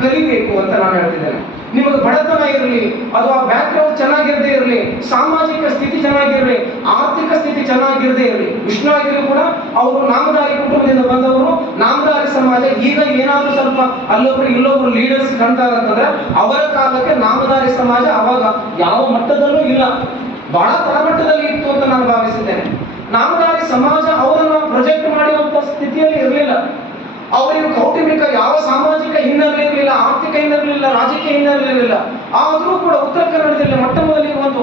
ಕಲಿಬೇಕು ಅಂತ ನಾನು ಹೇಳ್ತಿದ್ದೇನೆ. ನಿಮಗೆ ಬಡತನ ಇರಲಿ ಅಥವಾ ಬ್ಯಾಕ್ಗ್ರೌಂಡ್ ಚೆನ್ನಾಗಿರದೇ ಇರಲಿ, ಸಾಮಾಜಿಕ ಸ್ಥಿತಿ ಚೆನ್ನಾಗಿರಲಿ, ಆರ್ಥಿಕ ಸ್ಥಿತಿ ಚೆನ್ನಾಗಿರದೇ ಇರಲಿ ವಿಷ್ಣುವಾಗಿರು ಕೂಡ ಅವರು ನಾಮದಾರಿ ಕುಟುಂಬದಿಂದ ಬಂದವರು. ನಾಮದಾರಿ ಸಮಾಜ, ಈಗ ಏನಾದರೂ ಸ್ವಲ್ಪ ಅಲ್ಲೊಬ್ರು, ಇಲ್ಲೊಬ್ರು ಲೀಡರ್ಸ್ ಕಾಣ್ತಾರೆ ಅಂತಂದ್ರೆ ಅವರ ಕಾಲಕ್ಕೆ ನಾಮದಾರಿ ಸಮಾಜ ಅವಾಗ ಯಾವ ಮಟ್ಟದಲ್ಲೂ ಇಲ್ಲ. ಬಹಳ ತಳಮಟ್ಟದಲ್ಲಿ ಇತ್ತು ಅಂತ ನಾನು ಭಾವಿಸಿದ್ದೇನೆ ನಾಮದಾರಿ ಸಮಾಜ ಅವರನ್ನ ಪ್ರೊಜೆಕ್ಟ್ ಮಾಡುವಂತ ಸ್ಥಿತಿಯಲ್ಲಿ ಇರಲಿಲ್ಲ. ಅವರಿಗೆ ಕೌಟುಂಬಿಕ ಯಾವ ಸಾಮಾಜಿಕ ಹಿನ್ನೆಲೆ ಇರಲಿಲ್ಲ ಆರ್ಥಿಕ ಹಿನ್ನೆಲೆ ಇರಲಿಲ್ಲ ರಾಜಕೀಯ ಹಿನ್ನೆಲೆ ಇರಲಿಲ್ಲ ಆದರೂ ಕೂಡ ಉತ್ತರ ಕನ್ನಡದಲ್ಲಿ ಮೊಟ್ಟ ಮೊದಲಿಗೆ ಒಂದು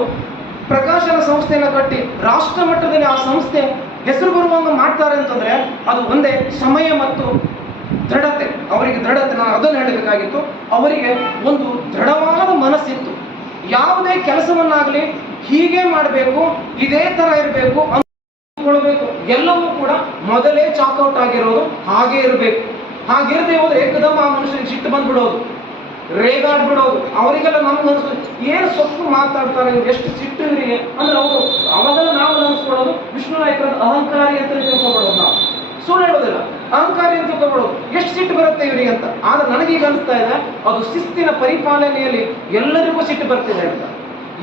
ಪ್ರಕಾಶನ ಸಂಸ್ಥೆಯನ್ನು ಕಟ್ಟಿ ರಾಷ್ಟ್ರ ಮಟ್ಟದಲ್ಲಿ ಆ ಸಂಸ್ಥೆ ಹೆಸರು ಬರುವಂಗ ಮಾಡ್ತಾರೆ ಅಂತಂದ್ರೆ ಅದು ಒಂದೇ ಸಮಯ ಮತ್ತು ದೃಢತೆ. ಅವರಿಗೆ ದೃಢತೆ, ನಾನು ಅದನ್ನು ಹೇಳಬೇಕಾಗಿತ್ತು. ಅವರಿಗೆ ಒಂದು ದೃಢವಾದ ಮನಸ್ಸಿತ್ತು. ಯಾವುದೇ ಕೆಲಸವನ್ನಾಗಲಿ ಹೀಗೆ ಮಾಡಬೇಕು, ಇದೇ ತರ ಇರಬೇಕು ಕೊಡಬೇಕು ಎಲ್ಲವೂ ಕೂಡ ಮೊದಲೇ ಚಾಕ್ಔಟ್ ಆಗಿರೋದು ಹಾಗೆ ಇರಬೇಕು. ಹಾಗಿರದೆ ಹೋದ್ರೆ ಏಕದಮ್ ಆ ಮನುಷ್ಯನಿಗೆ ಸಿಟ್ಟು ಬಂದ್ಬಿಡೋದು. ರೇಗಾಡ್ಬಿಡೋದು ಅವರಿಗೆಲ್ಲ ನಮ್ಗೆ ಅನ್ಸೋದು ಏನು ಸೊಪ್ಪು ಮಾತಾಡ್ತಾರೆ, ಎಷ್ಟು ಸಿಟ್ಟು ಇವರಿಗೆ? ಅಂದ್ರೆ ಅವರು ಅವಾಗ ನಾವು ಅನ್ಸ್ಕೊಳ್ಳೋದು ವಿಷ್ಣು ನಾಯಕರ ಅಹಂಕಾರಿ ಅಂತ ತಿಳ್ಕೊಬಿಡೋದು ನಾವು. ಸುಳ್ಳು ಹೇಳೋದಿಲ್ಲ. ಅಹಂಕಾರಿ ಅಂತ ತಿಳ್ಕೊಬಿಡೋದು ಎಷ್ಟು ಸಿಟ್ಟು ಬರುತ್ತೆ ಇವರಿಗೆ ಅಂತ. ಆದ್ರೆ ನನಗೀಗ ಅನಿಸ್ತಾ ಇದೆ, ಅದು ಶಿಸ್ತಿನ ಪರಿಪಾಲನೆಯಲ್ಲಿ ಎಲ್ಲರಿಗೂ ಸಿಟ್ಟು ಬರ್ತಿದೆ ಅಂತ.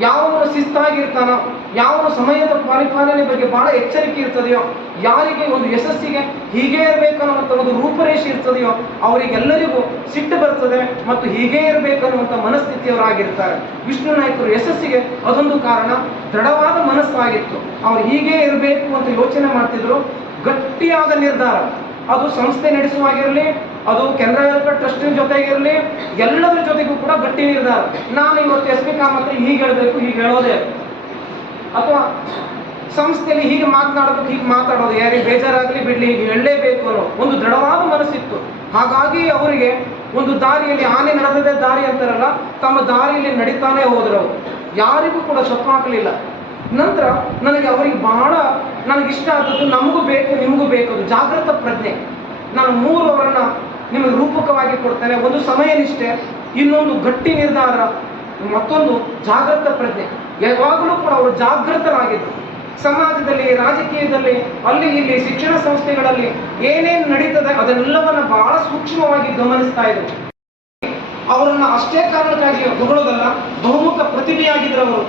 ಯಾವನು ಶಿಸ್ತಾಗಿರ್ತಾನೋ, ಯಾವನು ಸಮಯದ ಪರಿಪಾಲನೆ ಬಗ್ಗೆ ಬಹಳ ಎಚ್ಚರಿಕೆ ಇರ್ತದೆಯೋ, ಯಾರಿಗೆ ಒಂದು ಯಶಸ್ಸಿಗೆ ಹೀಗೆ ಇರಬೇಕನ್ನುವಂಥ ಒಂದು ರೂಪರೇಷೆ ಇರ್ತದೆಯೋ, ಅವರಿಗೆಲ್ಲರಿಗೂ ಸಿಟ್ಟು ಬರ್ತದೆ ಮತ್ತು ಹೀಗೆ ಇರಬೇಕನ್ನುವಂಥ ಮನಸ್ಥಿತಿಯವರಾಗಿರ್ತಾರೆ. ವಿಷ್ಣು ನಾಯಕರು ಯಶಸ್ಸಿಗೆ ಅದೊಂದು ಕಾರಣ. ದೃಢವಾದ ಮನಸ್ಸಾಗಿತ್ತು. ಅವ್ರು ಹೀಗೆ ಇರಬೇಕು ಅಂತ ಯೋಚನೆ ಮಾಡ್ತಿದ್ರು. ಗಟ್ಟಿಯಾದ ನಿರ್ಧಾರ. ಅದು ಸಂಸ್ಥೆ ನಡೆಸುವಾಗಿರಲಿ ಅದು ಕೆನರಾ ವೆಲ್ಫೇರ್ ಟ್ರಸ್ಟಿನ ಜೊತೆಗಿರಲಿ, ಎಲ್ಲದರ ಜೊತೆಗೂ ಕೂಡ ಗಟ್ಟಿ ನಿರ್ಧಾರ. ನಾನು ಇವತ್ತು ಎಸ್ ಪಿ ಕಾಮತ್ರಿ ಹೀಗೆ ಹೇಳಬೇಕು, ಹೀಗೆ ಹೇಳೋದೇ. ಅಥವಾ ಸಂಸ್ಥೆಯಲ್ಲಿ ಹೀಗೆ ಮಾತನಾಡಬೇಕು ಹೀಗೆ ಮಾತಾಡೋದು, ಯಾರಿಗೆ ಬೇಜಾರಾಗಲಿ ಬಿಡ್ಲಿ, ಹೀಗೆ ಹೇಳಲೇಬೇಕು ಅನ್ನೋ ಒಂದು ದೃಢವಾದ ಮನಸ್ಸಿತ್ತು. ಹಾಗಾಗಿ ಅವರಿಗೆ ಒಂದು ದಾರಿಯಲ್ಲಿ ಆನೆ ನಡೆದದೇ, ದಾರಿ ಅಂತಾರಲ್ಲ, ತಮ್ಮ ದಾರಿಯಲ್ಲಿ ನಡೀತಾನೆ ಹೋದ್ರು ಯಾರಿಗೂ ಕೂಡ ಶತ್ರು ಹಾಕಲಿಲ್ಲ ನಂತರ ನನಗೆ ಅವರಿಗೆ ಬಹಳ ನನಗಿಷ್ಟ ಆದದ್ದು ನಮಗೂ ಬೇಕು, ನಿಮಗೂ ಬೇಕು ಜಾಗೃತ ಪ್ರಜ್ಞೆ. ನಾನು ಮೂರು ಅವರನ್ನ ನಿಮಗೆ ರೂಪಕವಾಗಿ ಕೊಡ್ತಾನೆ, ಒಂದು ಸಮಯ ನಿಷ್ಠೆ ಇನ್ನೊಂದು ಗಟ್ಟಿ ನಿರ್ಧಾರ, ಮತ್ತೊಂದು ಜಾಗೃತ ಪ್ರಜ್ಞೆ. ಯಾವಾಗಲೂ ಕೂಡ ಅವರು ಜಾಗೃತರಾಗಿದ್ದರು ಸಮಾಜದಲ್ಲಿ, ರಾಜಕೀಯದಲ್ಲಿ, ಅಲ್ಲಿ ಇಲ್ಲಿ ಶಿಕ್ಷಣ ಸಂಸ್ಥೆಗಳಲ್ಲಿ ಏನೇನು ನಡೀತದೆ ಅದನ್ನೆಲ್ಲವನ್ನ ಬಹಳ ಸೂಕ್ಷ್ಮವಾಗಿ ಗಮನಿಸ್ತಾ ಇದ್ರು. ಅವರನ್ನ ಅಷ್ಟೇ ಕಾರಣಕ್ಕಾಗಿ ಹೊಗಳೋದಲ್ಲ, ಬಹುಮುಖ ಪ್ರತಿಭೆಯಾಗಿದ್ರು ಅವರು.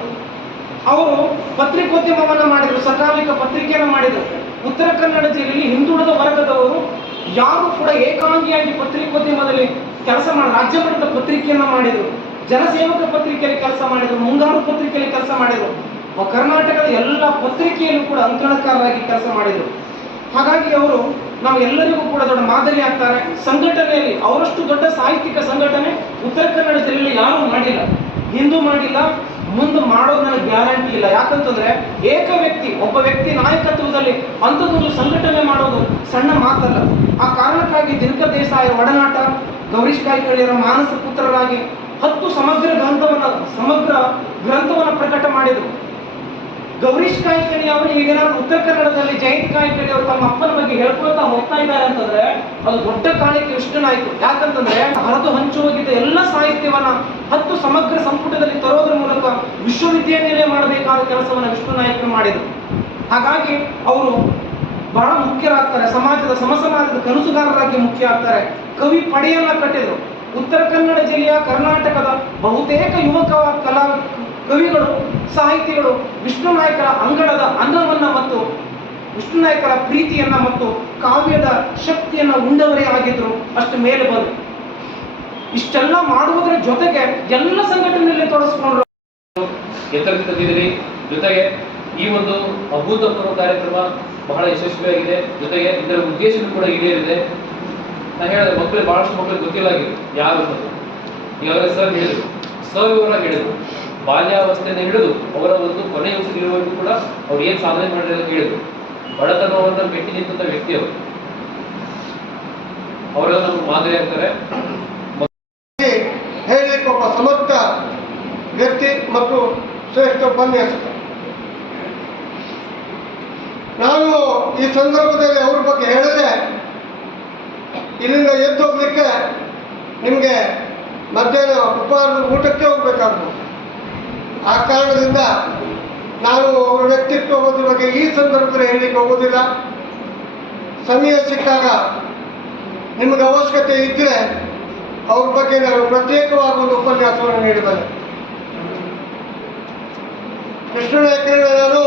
ಅವರು ಪತ್ರಿಕೋದ್ಯಮವನ್ನ ಮಾಡಿದ್ರು, ಸಕಾಲಿಕ ಪತ್ರಿಕೆಯನ್ನು ಮಾಡಿದರು. ಉತ್ತರ ಕನ್ನಡ ಜಿಲ್ಲೆಯಲ್ಲಿ ಹಿಂದುಳಿದ ವರ್ಗದವರು ಯಾರು ಕೂಡ ಏಕಾಂಗಿಯಾಗಿ ಪತ್ರಿಕೋದ್ಯಮದಲ್ಲಿ ಕೆಲಸ ಮಾಡಿ ರಾಜ್ಯ ಮಟ್ಟದ ಪತ್ರಿಕೆಯನ್ನ ಮಾಡಿದರು, ಜನಸೇವಕ ಪತ್ರಿಕೆಯಲ್ಲಿ ಕೆಲಸ ಮಾಡಿದರು, ಮುಂಗಾರು ಪತ್ರಿಕೆಯಲ್ಲಿ ಕೆಲಸ ಮಾಡಿದರು ಕರ್ನಾಟಕದ ಎಲ್ಲ ಪತ್ರಿಕೆಯಲ್ಲೂ ಕೂಡ ಅಂಕಣಕಾರರಾಗಿ ಕೆಲಸ ಮಾಡಿದರು. ಹಾಗಾಗಿ ಅವರು ನಮ್ಗೆಲ್ಲರಿಗೂ ಕೂಡ ದೊಡ್ಡ ಮಾದರಿ ಆಗ್ತಾರೆ. ಸಂಘಟನೆಯಲ್ಲಿ ಅವರಷ್ಟು ದೊಡ್ಡ ಸಾಹಿತ್ಯಿಕ ಸಂಘಟನೆ ಉತ್ತರ ಕನ್ನಡ ಜಿಲ್ಲೆಯಲ್ಲಿ ಯಾರೂ ಮಾಡಿಲ್ಲ. ಹಿಂದೂ ಮಾಡಿಲ್ಲ, ಮುಂದೆ ಮಾಡೋದು ನನಗೆ ಗ್ಯಾರಂಟಿ ಇಲ್ಲ. ಯಾಕಂತಂದ್ರೆ ಏಕ ವ್ಯಕ್ತಿ, ಒಬ್ಬ ವ್ಯಕ್ತಿ ನಾಯಕತ್ವದಲ್ಲಿ ಅಂಥದ್ದೊಂದು ಸಂಘಟನೆ ಮಾಡೋದು ಸಣ್ಣ ಮಾತಲ್ಲ. ಆ ಕಾರಣಕ್ಕಾಗಿ ದಿನಕರ್ ದೇಸಾಯ ಒಡನಾಟ ಗೌರೀಶ್ ಕಾಯ್ಕಳಿಯರ ಮಾನಸ ಪುತ್ರರಾಗಿ ಹತ್ತು ಸಮಗ್ರ ಗ್ರಂಥವನ್ನ ಸಮಗ್ರ ಗ್ರಂಥವನ್ನ ಪ್ರಕಟ ಮಾಡಿದರು. ಗೌರೀಶ್ ಕಾಯ್ಕಳಿ ಅವರು ಈಗ ಉತ್ತರ ಕನ್ನಡದಲ್ಲಿ ಜಯಂತ್ ಕಾಯ್ಕಳಿ ಅವರು ತಮ್ಮ ಅಪ್ಪನ ಬಗ್ಗೆ ಹೇಳ್ಕೊಳ್ತಾ ಹೋಗ್ತಾ ಇದ್ದಾರೆ ಅಂತಂದ್ರೆ ಅದು ದೊಡ್ಡ ಕಾಲಕ್ಕೆ ಇಷ್ಟನಾಯ್ತು ಯಾಕಂತಂದ್ರೆ ಹರಿದು ಹಂಚು ಹೋಗಿದ್ದ ಎಲ್ಲ ಸಾಹಿತ್ಯವನ್ನ ಹತ್ತು ಸಮಗ್ರ ಸಂಪುಟದಲ್ಲಿ ತರೋದ್ರ ಮೂಲಕ ವಿಶ್ವವಿದ್ಯಾನಿಲಯ ಮಾಡಬೇಕಾದ ಕೆಲಸವನ್ನ ವಿಷ್ಣು ನಾಯಕರು ಮಾಡಿದರು. ಹಾಗಾಗಿ ಅವರು ಬಹಳ ಮುಖ್ಯರಾಗ್ತಾರೆ ಸಮಾಜದ ಸಮಸಮಾಜದ ಕನಸುಗಾರರಾಗಿ ಮುಖ್ಯ ಆಗ್ತಾರೆ. ಕವಿ ಪಡೆಯನ್ನ ಕಟ್ಟಿದರು. ಉತ್ತರ ಕನ್ನಡ ಜಿಲ್ಲೆಯ ಕರ್ನಾಟಕದ ಬಹುತೇಕ ಯುವಕ ಕಲಾ ಕವಿಗಳು, ಸಾಹಿತಿಗಳು, ವಿಷ್ಣು ನಾಯಕರ ಅಂಗಳದ ಅನ್ನವನ್ನ ಮತ್ತು ವಿಷ್ಣು ನಾಯಕರ ಪ್ರೀತಿಯನ್ನ ಮತ್ತು ಕಾವ್ಯದ ಶಕ್ತಿಯನ್ನ ಉಂಡವರೇ ಆಗಿದ್ರು. ಅಷ್ಟು ಮೇಲೆ ಬಂದು ಇಷ್ಟೆಲ್ಲ ಮಾಡುವುದರ ಜೊತೆಗೆ ಎಲ್ಲ ಸಂಘಟನೆಯಲ್ಲಿ ತೊಡಸ್ಕೊಂಡ್ರು ತಂದಿದ್ದೀರಿ? ಜೊತೆಗೆ ಈ ಒಂದು ಅಭೂತಪೂರ್ವ ಕಾರ್ಯಕ್ರಮ ಬಹಳ ಯಶಸ್ವಿಯಾಗಿದೆ. ಜೊತೆಗೆ ಇದರ ಉದ್ದೇಶನೂ ಕೂಡ ಈಡೇರಿದೆ ನಾನು ಹೇಳಿದ್ರೆ ಮಕ್ಕಳಿಗೆ ಬಹಳಷ್ಟು ಮಕ್ಕಳಿಗೆ ಗೊತ್ತಿಲ್ಲಾಗಿದೆ. ಯಾರು ಅನ್ನೋದು ಈಗಾಗಲೇ ಸರ್ ಹೇಳಿದರು. ಸವಿವರವಾಗಿ ಹೇಳಿದರು ಬಾಲ್ಯಾವಸ್ಥೆಯನ್ನು ಹಿಡಿದು ಅವರ ಒಂದು ಕೊನೆಯ ಉಸಿರಿರುವವರೆಗೂ ಕೂಡ ಅವ್ರು ಏನು ಸಾಧನೆ ಮಾಡಿರೋದು ಹೇಳಿದರು. ಬಡತನವನ್ನು ಮೆಟ್ಟಿ ನಿಂತ ವ್ಯಕ್ತಿ ಅವರು. ಅವರೆಲ್ಲ ನಮ್ಗೆ ಮಾದರಿ ಆಗ್ತಾರೆ. ಹೇಳಲಿಕ್ಕೆ ಒಬ್ಬ ಸಮರ್ಥ ವ್ಯಕ್ತಿ ಮತ್ತು ಶ್ರೇಷ್ಠ ಉಪನ್ಯಾಸಕ. ನಾನು ಈ ಸಂದರ್ಭದಲ್ಲಿ ಅವ್ರ ಬಗ್ಗೆ ಹೇಳದೆ. ಇಲ್ಲಿಂದ ಎದ್ದು ಹೋಗ್ಲಿಕ್ಕೆ ನಿಮಗೆ ಮಧ್ಯಾಹ್ನ ಉಪಹಾರದ ಊಟಕ್ಕೆ ಹೋಗ್ಬೇಕಾಗ್ಬೋದು ಆ ಕಾರಣದಿಂದ ನಾನು ಅವರ ವ್ಯಕ್ತಿತ್ವದ ಬಗ್ಗೆ ಈ ಸಂದರ್ಭದಲ್ಲಿ ಹೇಳಲಿಕ್ಕೆ ಹೋಗೋದಿಲ್ಲ ಸಮಯ ಸಿಕ್ಕಾಗ ನಿಮಗೆ ಅವಶ್ಯಕತೆ ಇದ್ದರೆ ಅವ್ರ ಬಗ್ಗೆ ನಾನು ಪ್ರತ್ಯೇಕವಾಗಿ ಒಂದು ಉಪನ್ಯಾಸವನ್ನು ನೀಡಬಲ್ಲೆ ಕೃಷ್ಣನಾಯಕರನ್ನ ನಾನು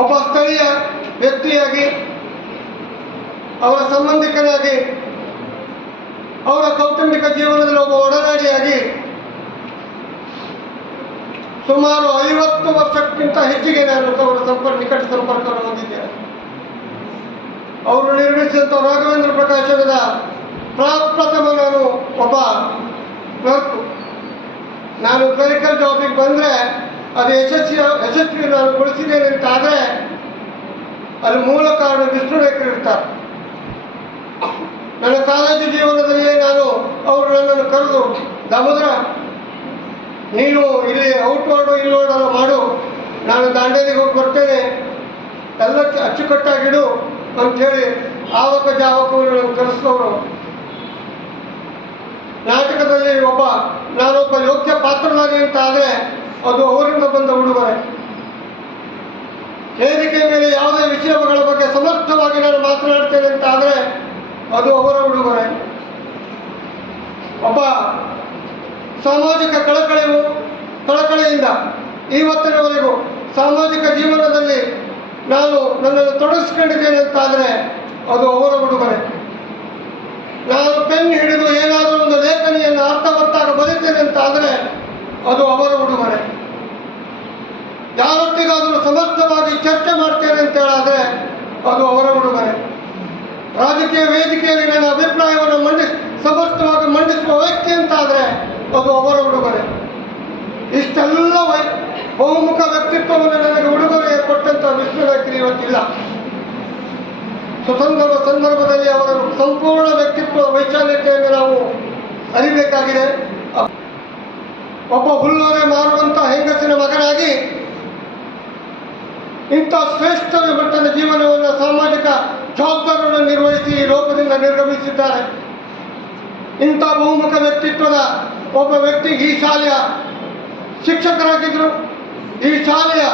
ಒಬ್ಬ ಸ್ಥಳೀಯ ವ್ಯಕ್ತಿಯಾಗಿ, ಅವರ ಸಂಬಂಧಿಕರಾಗಿ, ಅವರ ಕೌಟುಂಬಿಕ ಜೀವನದಲ್ಲಿ ಒಬ್ಬ ಒಡನಾಡಿಯಾಗಿ ಸುಮಾರು ಐವತ್ತು ವರ್ಷಕ್ಕಿಂತ ಹೆಚ್ಚಿಗೆ ನಾನು ಅವರ ಸಂಪರ್ಕ ನಿಕಟ ಸಂಪರ್ಕವನ್ನು ಹೊಂದಿದ್ದೇನೆ. ಅವರು ನಿರ್ಮಿಸಿದಂಥ ರಾಘವೇಂದ್ರ ಪ್ರಕಾಶದ ಪ್ರಪ್ರಥಮ ನಾನು ಒಬ್ಬ ಕ್ಲರ್ಕ್ ನಾನು ಕ್ಲರಿಕಲ್ ಜಾಬಿಗೆ ಬಂದರೆ ಅದು ಯಶಸ್ವಿ ಯಶಸ್ವಿ ನಾನು ಗೊಳಿಸಿದ್ದೇನೆ ಅಂತ ಆದರೆ ಅಲ್ಲಿ ಮೂಲ ಕಾರಣ ವಿಷ್ಣು ನಾಯಕರು ಇರ್ತಾರೆ. ನನ್ನ ಕಾಲೇಜು ಜೀವನದಲ್ಲಿ ನಾನು ಅವರು ನನ್ನನ್ನು ಕರೆದು, ದಾಮೋದ್ರ, ನೀನು ಇಲ್ಲಿ ಔಟ್ ಮಾಡು ಎಲ್ಲ ಮಾಡು ನಾನು ದಾಂಡೇಲಿಗೆ ಹೋಗಿ ಬರ್ತೇನೆ. ಎಲ್ಲ ಅಚ್ಚುಕಟ್ಟಾಗಿಡು ಅಂಥೇಳಿ ಆವಕ ಜಾವಕವನ್ನು ನಾನು ಕರೆಸಿದವರು. ನಾಟಕದಲ್ಲಿ ಒಬ್ಬ, ನಾನೊಬ್ಬ ಯೋಗ್ಯ ಪಾತ್ರನಾಗಿ ಅಂತ ಆದರೆ ಅದು ಅವರಿಂದ ಬಂದ ಉಡುಗೊರೆ. ವೇದಿಕೆ ಮೇಲೆ ಯಾವುದೇ ವಿಷಯಗಳ ಬಗ್ಗೆ ಸಮರ್ಥವಾಗಿ ನಾನು ಮಾತನಾಡ್ತೇನೆ ಅಂತ ಆದರೆ ಅದು ಅವರ ಉಡುಗೊರೆ. ಒಬ್ಬ ಸಾಮಾಜಿಕ ಕಳಕಳಿಯು ಕಳಕಳಿಯಿಂದ ಇವತ್ತಿನವರೆಗೂ ಸಾಮಾಜಿಕ ಜೀವನದಲ್ಲಿ ನಾನು ನನ್ನನ್ನು ತೊಡಗಿಸ್ಕೊಂಡಿದ್ದೇನೆ ಅಂತಾದರೆ ಅದು ಅವರ ಉಡುಗೊರೆ. ನಾನು ಪೆನ್ ಹಿಡಿದು ಏನಾದರೂ ಒಂದು ಲೇಖನಿಯನ್ನು ಅರ್ಥವತ್ತಾಗ ಬರೀತೇನೆ ಅಂತ ಆದರೆ ಅದು ಅವರ ಉಡುಗೊರೆ. ಯಾರೊಟ್ಟಿಗಾದರೂ ಸಮರ್ಥವಾಗಿ ಚರ್ಚೆ ಮಾಡ್ತೇನೆ ಅಂತ ಹೇಳಾದ್ರೆ ಅದು ಅವರ ಉಡುಗೊರೆ. ರಾಜಕೀಯ ವೇದಿಕೆಯಲ್ಲಿ ನನ್ನ ಅಭಿಪ್ರಾಯವನ್ನು ಮಂಡಿಸ್ ಸಮರ್ಥವಾಗಿ ಮಂಡಿಸುವ ವ್ಯಕ್ತಿ ಅಂತಾದರೆ ಅದು ಅವರ ಉಡುಗೊರೆ. ಇಷ್ಟೆಲ್ಲ ವೈ, ಬಹುಮುಖ ವ್ಯಕ್ತಿತ್ವವನ್ನು ನನಗೆ ಉಡುಗೊರೆ ಕೊಟ್ಟಂತ ವ್ಯಕ್ತಿ ಇವತ್ತಿಲ್ಲ. ಸ್ವತಂತ್ರ ಸಂದರ್ಭದಲ್ಲಿ ಅವರ ಸಂಪೂರ್ಣ ವ್ಯಕ್ತಿತ್ವ ವೈಶಾಲ್ಯತೆಯನ್ನು ನಾವು ಅರಿಬೇಕಾಗಿದೆ. ಒಬ್ಬ ಹುಲ್ಲೋರೆ ಮಾರುವಂಥ ಹೆಂಗಸಿನ ಮಗನಾಗಿ ಇಂಥ ಶ್ರೇಷ್ಠ ಮಟ್ಟದ ಜೀವನವನ್ನು ಸಾಮಾಜಿಕ ಜವಾಬ್ದಾರಿಯನ್ನು ನಿರ್ವಹಿಸಿ ಈ ಲೋಕದಿಂದ ನಿರ್ಗಮಿಸಿದ್ದಾರೆ. ಇಂಥ ಬಹುಮುಖ ವ್ಯಕ್ತಿತ್ವದ ಒಬ್ಬ ವ್ಯಕ್ತಿ ಈ ಶಾಲೆಯ ಶಿಕ್ಷಕರಾಗಿದ್ದರು ಈ ಶಾಲೆಯ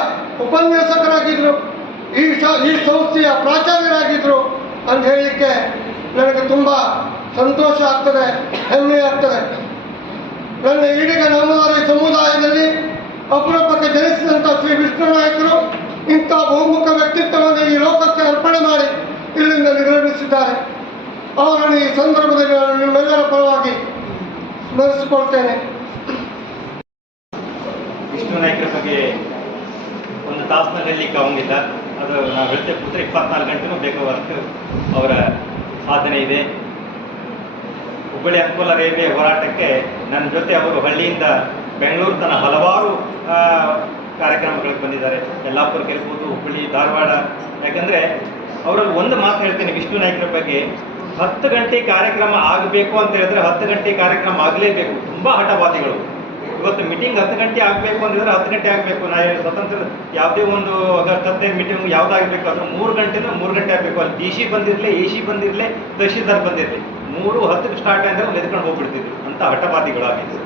ಉಪನ್ಯಾಸಕರಾಗಿದ್ದರು ಈ ಈ ಸಂಸ್ಥೆಯ ಪ್ರಾಚಾರ್ಯರಾಗಿದ್ದರು ಅಂತ ಹೇಳಲಿಕ್ಕೆ ನನಗೆ ತುಂಬ ಸಂತೋಷ ಆಗ್ತದೆ ಹೆಮ್ಮೆ ಆಗ್ತದೆ ನನ್ನ ಈಡಿಗ ನಾಮಧಾರಿ ಸಮುದಾಯದಲ್ಲಿ ಅಪರೂಪಕ್ಕೆ ಜನಿಸಿದಂಥ ಶ್ರೀ ವಿಷ್ಣು ನಾಯಕರು ಇಂಥ ಬಹುಮುಖ ವ್ಯಕ್ತಿತ್ವವನ್ನು ಈ ಲೋಕಕ್ಕೆ ಅರ್ಪಣೆ ಮಾಡಿ ಇಲ್ಲಿಂದ ನಿರ್ಗಮಿಸಿದ್ದಾರೆ. ಅವರನ್ನು ಈ ಸಂದರ್ಭದಲ್ಲಿ ನಿಮ್ಮೆಲ್ಲರ ಪರವಾಗಿ ಸ್ಮರಿಸಿಕೊಳ್ತೇನೆ. ವಿಷ್ಣು ನಾಯಕರ ಬಗ್ಗೆ ಒಂದು ತಾಸನ ಹೇಳಲಿಕ್ಕೆ ಅವನಿಲ್ಲ ಅದು ನಾವು ಹೇಳ್ತೇವೆ, ಕೂತ್ರೆ ಇಪ್ಪತ್ನಾಲ್ಕು ಗಂಟೆನೂ ಬೇಕಾಗುವಷ್ಟು ಅವರ ಸಾಧನೆ ಇದೆ. ಹುಬ್ಬಳ್ಳಿ ಅಂಕೋಲ ರೈಲ್ವೆ ಹೋರಾಟಕ್ಕೆ ನನ್ನ ಜೊತೆ ಅವರು ಹಳ್ಳಿಯಿಂದ ಬೆಂಗಳೂರು ತನ್ನ ಹಲವಾರು ಕಾರ್ಯಕ್ರಮಗಳಿಗೆ ಬಂದಿದ್ದಾರೆ. ಯಲ್ಲಾಪುರಕ್ಕೆ ಇರ್ಬೋದು ಹುಬ್ಬಳ್ಳಿ, ಧಾರವಾಡ. ಯಾಕಂದರೆ ಅವರಲ್ಲಿ ಒಂದು ಮಾತು ಹೇಳ್ತೀನಿ ವಿಷ್ಣು ನಾಯಕರ ಬಗ್ಗೆ. ಹತ್ತು ಗಂಟೆ ಕಾರ್ಯಕ್ರಮ ಆಗಬೇಕು ಅಂತ ಹೇಳಿದ್ರೆ ಹತ್ತು ಗಂಟೆ ಕಾರ್ಯಕ್ರಮ ಆಗಲೇಬೇಕು. ತುಂಬ ಹಠವಾದಿಗಳು ಇವತ್ತು ಮೀಟಿಂಗ್ ಹತ್ತು ಗಂಟೆ ಆಗಬೇಕು ಅಂತಿದ್ರೆ ಹತ್ತು ಗಂಟೆ ಆಗಬೇಕು. ನಾ ಸ್ವತಂತ್ರ ಯಾವುದೇ ಒಂದು ಅಗಸ್ಟ್ ಹತ್ತೈದು ಮೀಟಿಂಗ್ ಯಾವುದಾಗಬೇಕು ಅಂದ್ರೆ ಮೂರು ಗಂಟೆನೂ ಮೂರು ಗಂಟೆ ಆಗಬೇಕು. ಅಲ್ಲಿ ಡಿ ಸಿ ಬಂದಿರಲಿ, ಎ ಸಿ ಬಂದಿರಲಿ, ತಹಶೀಲ್ದಾರ್ ಬಂದಿರಲಿ. ಮೂರು ಹತ್ತಕ್ಕೆ ಸ್ಟಾರ್ಟ್ ಅಲ್ಲಿ ಎದ್ಕೊಂಡು ಹೋಗ್ಬಿಡ್ತಿದ್ರು ಅಂತ ಹಠವಾದಿಗಳಾಗಿದ್ರು